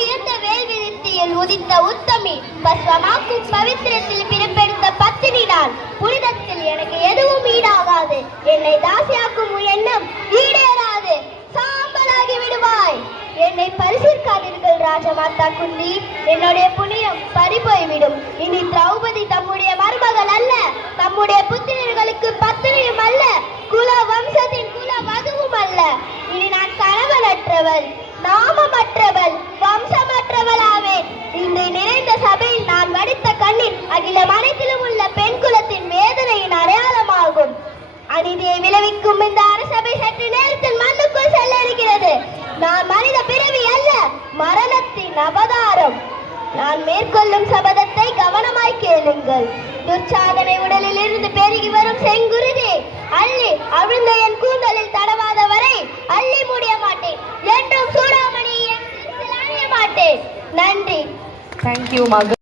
உயர்ந்த வேள்விருத்தியில் உதித்த உத்தமி, பஸ்வமாக்கும் பவித்திரத்தில் பிறப்பெடுத்த பத்தினி நான். புனிதத்தில் எனக்கு எதுவும் ஈடாகாது. என்னை தாசியாக்கும் எண்ணம் ஈடேறாது. சாம்பலாகி விடுவாய். என்னை பரிசிற்காதீர்கள் ராஜமாதா குந்தி. என்னுடைய புண்ணியம் பறிபோய்விடும். இனி திரௌபதி தம்முடைய மருமகள் அல்ல, தம்முடைய புத்திரர்களுக்கு பத்தினியும் அல்ல, குல வம்சத்தின் குல வதுவும் அல்ல. இனி நான் கணவனற்றவள், நாமமற்றவள், வம்சமற்றவளாவேன். இன்று நிறைந்த சபையில் நான் வடித்த கண்ணீர் அகிலம் அனைத்திலும் உள்ள பெண் குலத்தின் வேதனையின் அடையாளமாகும். அநீதியை விளைவிக்கும் இந்த அரசபை சற்று நேரத்தில் மண்ணுக்குள் செல்ல இருக்கிறது. நான் மனித பிறவி அல்ல, மரணத்தின் அவதாரம். நான் மேற்கொள்ளும் சபதத்தை கவனமாய் கேளுங்கள். துர்ச்சாதனை உடலில் இருந்து பெருகி வரும் செங்குருதி அள்ளி அவிழ்ந்த என் கூந்தலில் தடவாத வரை அள்ளி முடிய மாட்டேன். என்றும் சூடாமணி அணிய மாட்டேன். நன்றி. தேங்க்யூ மகள்.